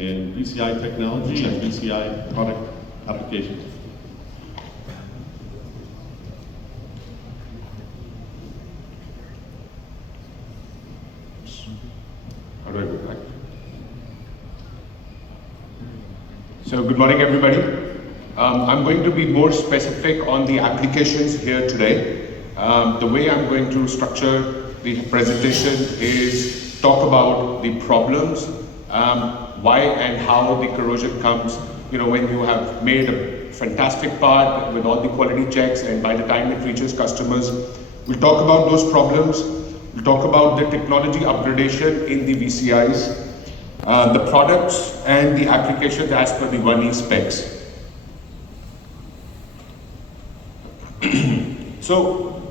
in VCI technology and VCI product applications. How do I go back? So good morning, everybody. I'm going to be more specific on the applications here today. The way I'm going to structure the presentation is talk about the problems, why and how the corrosion comes, when you have made a fantastic part with all the quality checks and by the time it reaches customers. We'll talk about those problems. We'll talk about the technology upgradation in the VCIs, the products and the applications as per the 1E specs. So,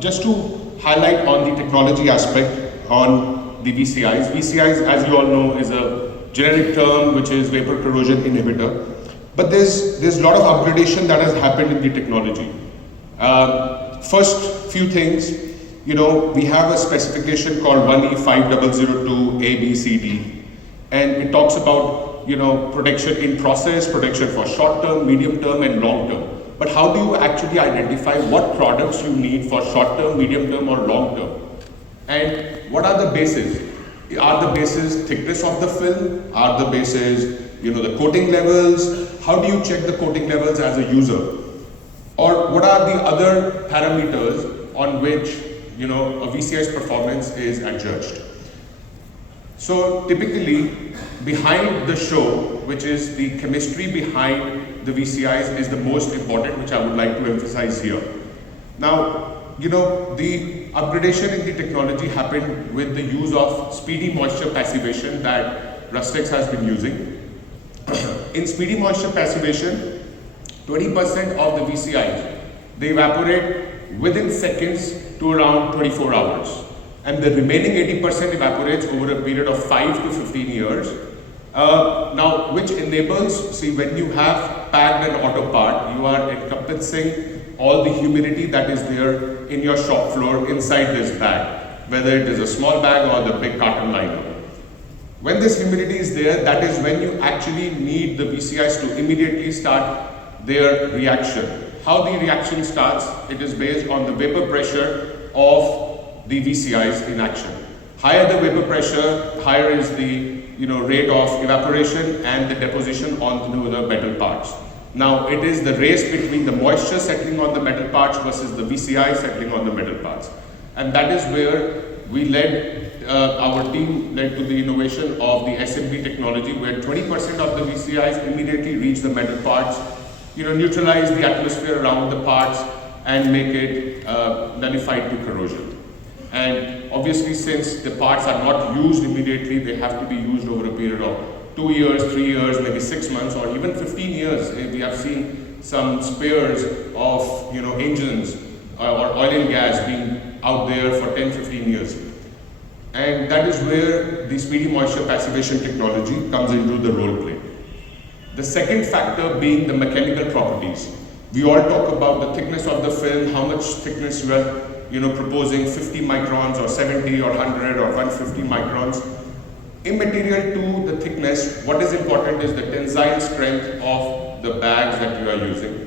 just to highlight on the technology aspect on the VCIs. VCIs, as you all know, is a generic term which is vapor corrosion inhibitor. But there's a lot of upgradation that has happened in the technology. First few things, we have a specification called 1E 5002 ABCD, and it talks about protection in process, protection for short term, medium term, and long term. But how do you actually identify what products you need for short term, medium term, or long term? And what are the bases? Are the bases thickness of the film? Are the bases, the coating levels? How do you check the coating levels as a user? Or what are the other parameters on which, a VCI's performance is adjudged? So typically, behind the show, which is the chemistry behind the VCIs, is the most important, which I would like to emphasize here. Now, the upgradation in the technology happened with the use of speedy moisture passivation that Rustex has been using. In speedy moisture passivation, 20% of the VCIs, they evaporate within seconds to around 24 hours. And the remaining 80% evaporates over a period of 5 to 15 years. Now, which enables, when you have packed an auto part, you are encompassing all the humidity that is there in your shop floor inside this bag, whether it is a small bag or the big carton liner. When this humidity is there, that is when you actually need the VCIs to immediately start their reaction. How the reaction starts, it is based on the vapor pressure of the VCIs in action. Higher the vapor pressure, higher is the rate of evaporation and the deposition onto the metal parts. Now it is the race between the moisture settling on the metal parts versus the VCI settling on the metal parts. And that is where we our team led to the innovation of the SMB technology, where 20% of the VCIs immediately reach the metal parts, neutralize the atmosphere around the parts and make it nullified to corrosion. And obviously, since the parts are not used immediately, they have to be used over a period of 2 years, 3 years, maybe 6 months, or even 15 years. We have seen some spares of engines or oil and gas being out there for 10, 15 years. And that is where the speedy moisture passivation technology comes into the role play. The second factor being the mechanical properties. We all talk about the thickness of the film, how much thickness you are proposing, 50 microns or 70 or 100 or 150 microns. Immaterial to the thickness, what is important is the tensile strength of the bags that you are using.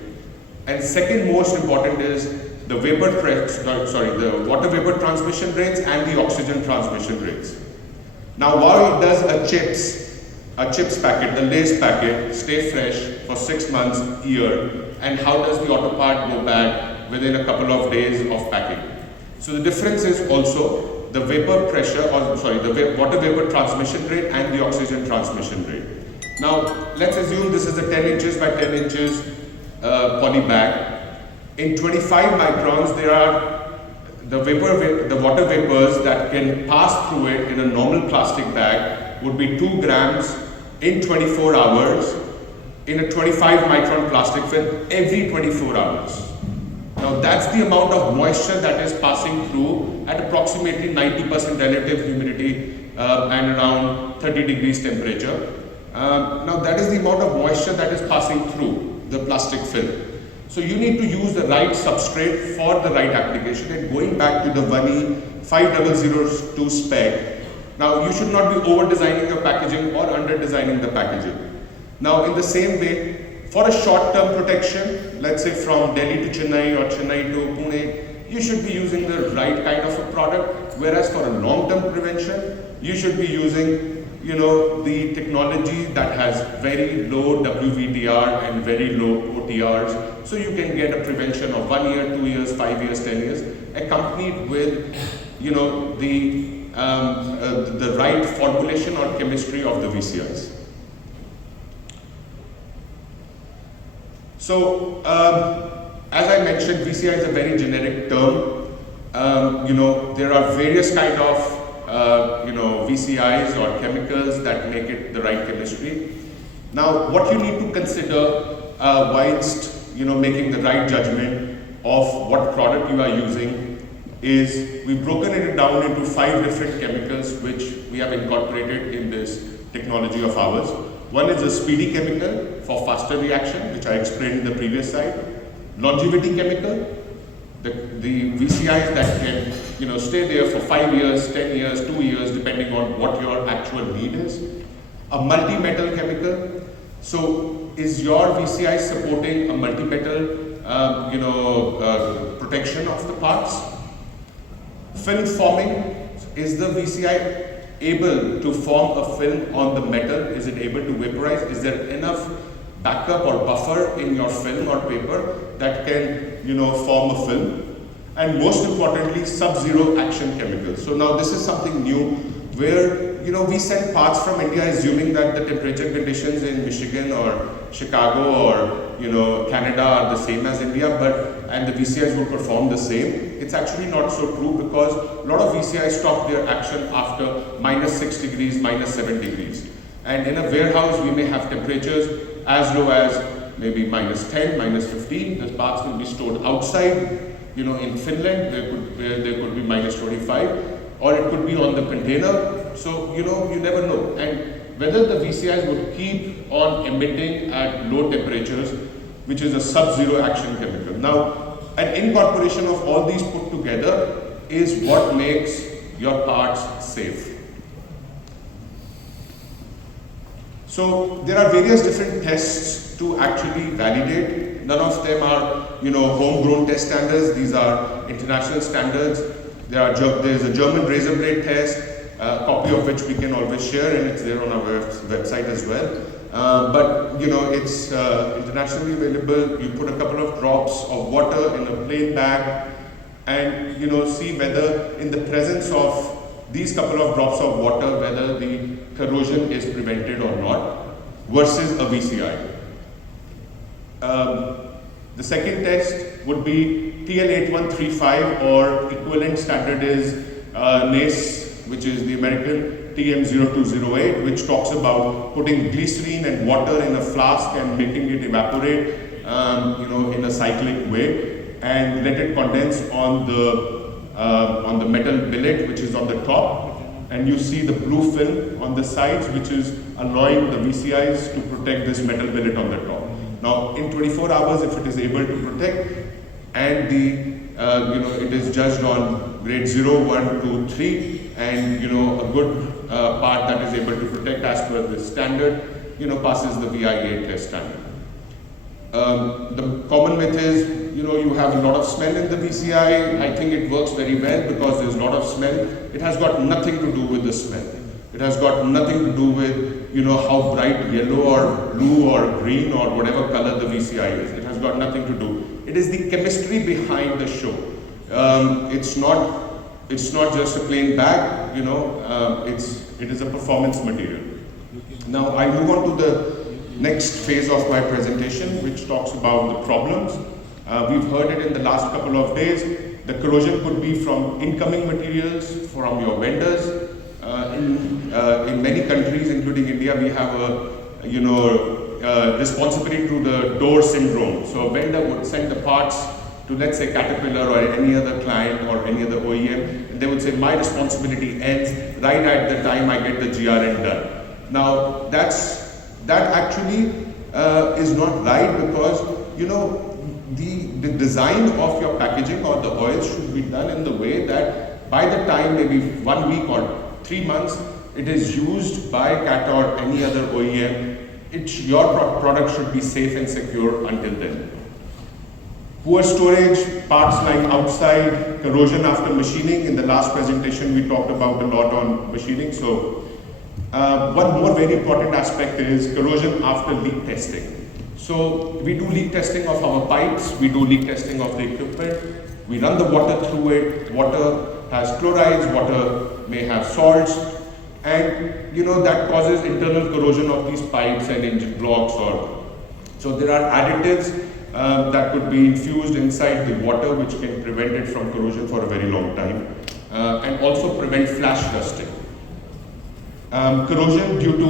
And second most important is the the water vapor transmission rates and the oxygen transmission rates. Now, why does a chips packet, the lace packet, stay fresh for 6 months, year, and how does the auto part go bad within a couple of days of packing? So the difference is also the vapor pressure, the water vapor transmission rate and the oxygen transmission rate. Now, let's assume this is a 10 inches by 10 inches poly bag. In 25 microns, there are the water vapors that can pass through it in a normal plastic bag would be 2 grams in 24 hours in a 25 micron plastic film every 24 hours. Now that's the amount of moisture that is passing through at approximately 90% relative humidity and around 30 degrees temperature. Now that is the amount of moisture that is passing through the plastic film. So you need to use the right substrate for the right application. And going back to the 1E 5002 spec, Now, you should not be over-designing your packaging or under-designing the packaging. Now, in the same way, for a short-term protection, let's say from Delhi to Chennai or Chennai to Pune, you should be using the right kind of a product, whereas for a long-term prevention, you should be using the technology that has very low WVTR and very low OTRs, so you can get a prevention of 1 year, 2 years, 5 years, 10 years, accompanied with the right formulation or chemistry of the VCIs. So, as I mentioned, VCI is a very generic term. There are various kind of VCIs or chemicals that make it the right chemistry. Now, what you need to consider whilst making the right judgment of what product you are using is we've broken it down into 5 different chemicals which we have incorporated in this technology of ours. One is a speedy chemical for faster reaction, which I explained in the previous slide. Longevity chemical, the VCIs that can stay there for 5 years, 10 years, 2 years, depending on what your actual need is. A multi-metal chemical. So is your VCI supporting a multi-metal protection of the parts? Film forming, is the VCI able to form a film on the metal? Is it able to vaporize? Is there enough backup or buffer in your film or paper that can form a film? And most importantly, sub-zero action chemicals. So now this is something new where we send parts from India assuming that the temperature conditions in Michigan or Chicago or Canada are the same as India, and the VCIs will perform the same. It's actually not so true because a lot of VCIs stop their action after -6 degrees, -7 degrees. And in a warehouse, we may have temperatures as low as maybe -10, -15. The parts will be stored outside. In Finland, there could be -25, or it could be on the container. So, you never know. And whether the VCIs would keep on emitting at low temperatures, which is a sub-zero action chemical. Now, an incorporation of all these put together is what makes your parts safe. So, there are various different tests to actually validate. None of them are, homegrown test standards. These are international standards. There's a German razor blade test, a copy of which we can always share, and it's there on our website as well. But it's internationally available. You put a couple of drops of water in a plain bag, and see whether in the presence of these couple of drops of water, whether the corrosion is prevented or not, versus a VCI. The second test would be TL8135, or equivalent standard is NACE, which is the American TM0208, which talks about putting glycerine and water in a flask and making it evaporate, in a cyclic way, and let it condense on the metal billet, which is on the top, and you see the blue film on the sides, which is allowing the VCIs to protect this metal billet on the top. Now, in 24 hours, if it is able to protect, and it is judged on grade 0, 1, 2, 3, and a good part that is able to protect as per the standard, passes the VIA test standard. The common myth is, you have a lot of smell in the VCI. I think it works very well because there's a lot of smell. It has got nothing to do with the smell. It has got nothing to do with, how bright yellow or blue or green or whatever color the VCI is. It has got nothing to do. It is the chemistry behind the show. It's not just a plain bag, it is a performance material. Now I move on to the next phase of my presentation, which talks about the problems. We've heard it in the last couple of days. The corrosion could be from incoming materials, from your vendors. In many countries, including India, we have a responsibility to the door syndrome. So a vendor would send the parts to, let's say, Caterpillar or any other client or any other OEM, and they would say, my responsibility ends right at the time I get the GRN done. Now, that actually is not right, because, the design of your packaging or the oil should be done in the way that by the time maybe 1 week or 3 months, it is used by CAT or any other OEM, your product should be safe and secure until then. Poor storage, parts lying outside, corrosion after machining. In the last presentation, we talked about a lot on machining. So one more very important aspect is corrosion after leak testing. So we do leak testing of our pipes, we do leak testing of the equipment, we run the water through it. Water has chlorides, water may have salts, and that causes internal corrosion of these pipes and engine blocks. So there are additives that could be infused inside the water which can prevent it from corrosion for a very long time, and also prevent flash rusting. Corrosion due to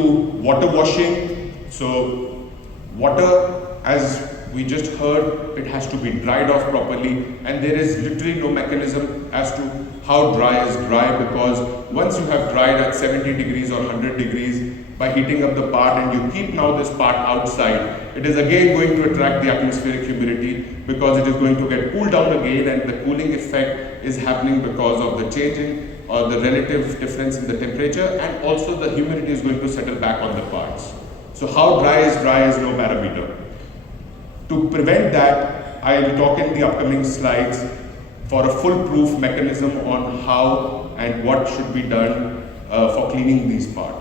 water washing. So water, as we just heard, it has to be dried off properly, and there is literally no mechanism as to how dry is dry, because once you have dried at 70 degrees or 100 degrees by heating up the part, and you keep now this part outside, it is again going to attract the atmospheric humidity, because it is going to get cooled down again, and the cooling effect is happening because of the changing or the relative difference in the temperature, and also the humidity is going to settle back on the parts. So how dry is no parameter. To prevent that, I will talk in the upcoming slides for a foolproof mechanism on how and what should be done for cleaning these parts.